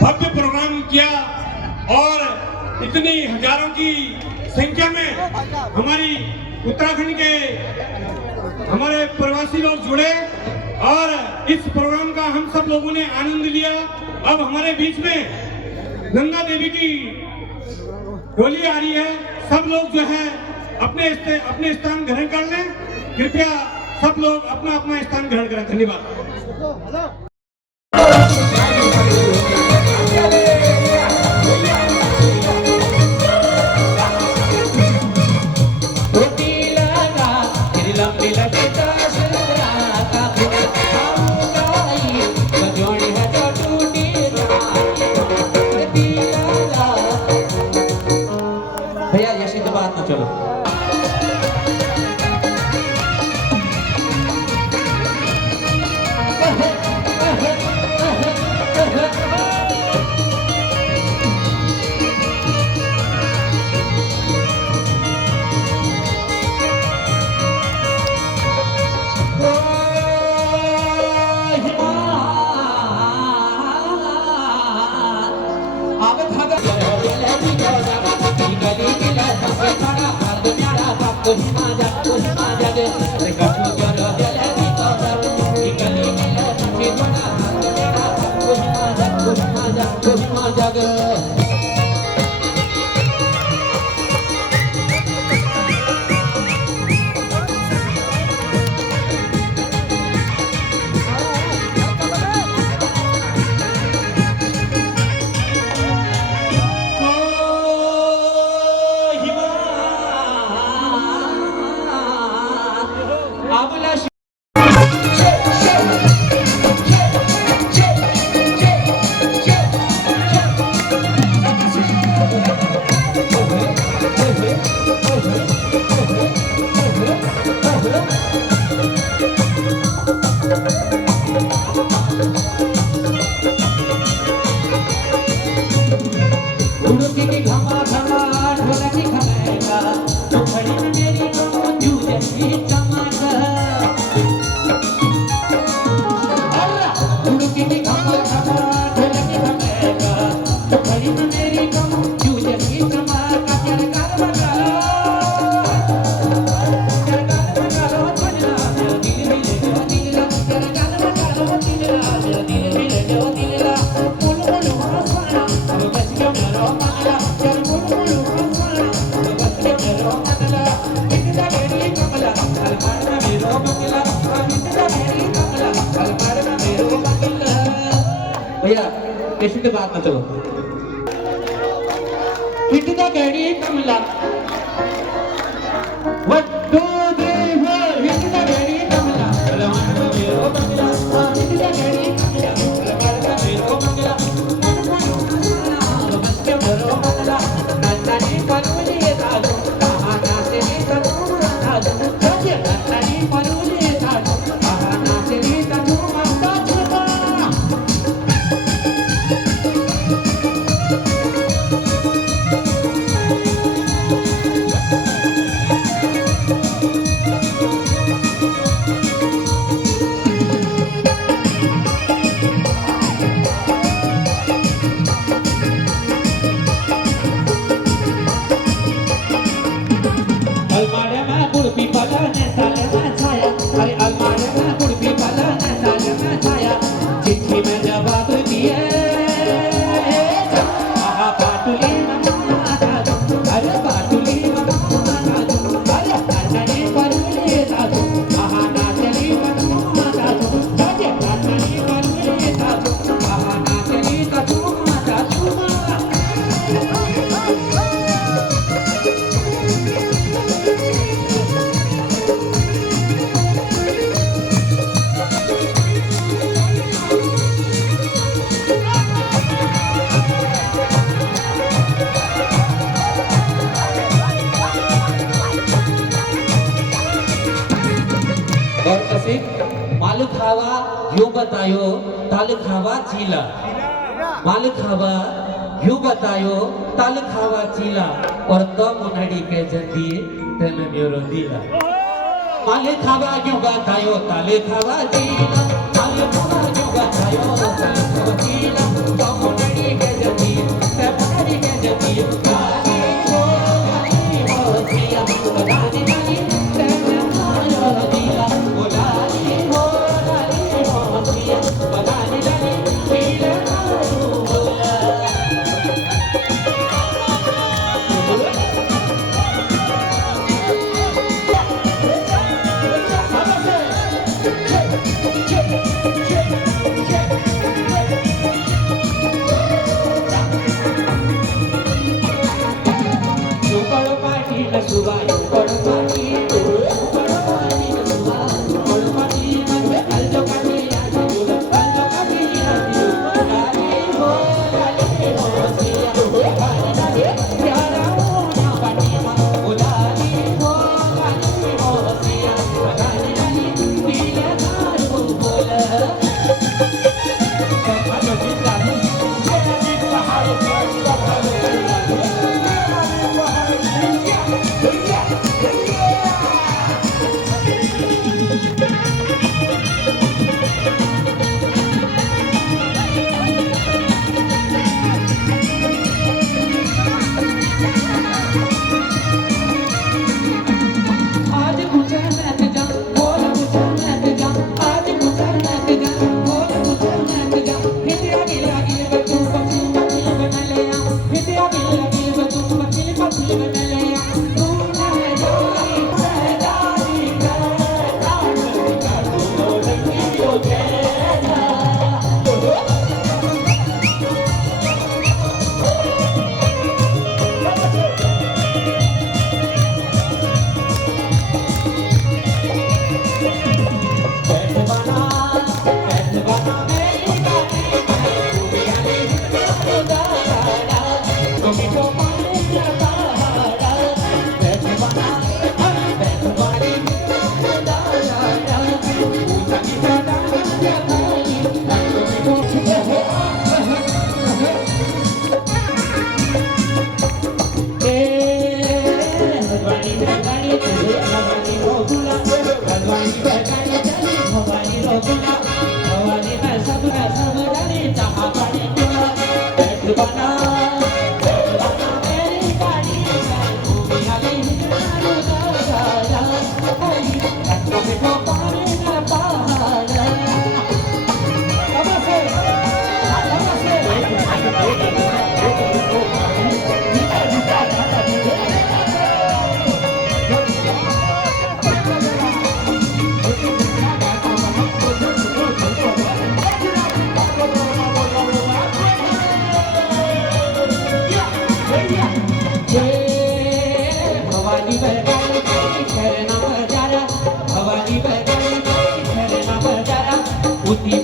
भव्य programme किया और इतनी हजारों की संख्या में हमारी उत्तराखंड के हमारे प्रवासी लोग जुड़े और इस प्रोग्राम का हम सब लोगों ने आनंद लिया। अब हमारे बीच में गंगा देवी की डोली आ रही है। सब लोग जो है अपने स्थान ग्रहण कर लें। कृपया सब लोग अपना अपना स्थान ग्रहण करें। धन्यवाद। भैया ये सिद्ध बात ना चलो। भैया किसी के बात ना चलो। कितना गड़ी कमला वन टू थ्री फोर कितना गड़ी कमला मेरो बंगला कितना गड़ी कमला मेरो बंगला बस के मेरो बंगला नन्नानी परुली दादू कहां नाचे तू दादू नन्नानी परुली दादू कहां नाचे तू मस्ता छुपा। मालिक खावा यूं बतायो ताल खावा चीला मालिक खावा यूं बतायो ताल खावा चीला और तो मुनाडी के जंदी तेन मेरो दिला मालिक खावा यूं बतायो ताल खावा चीला मालिक खावा यूं बतायो ताल खावा चीला तो Uti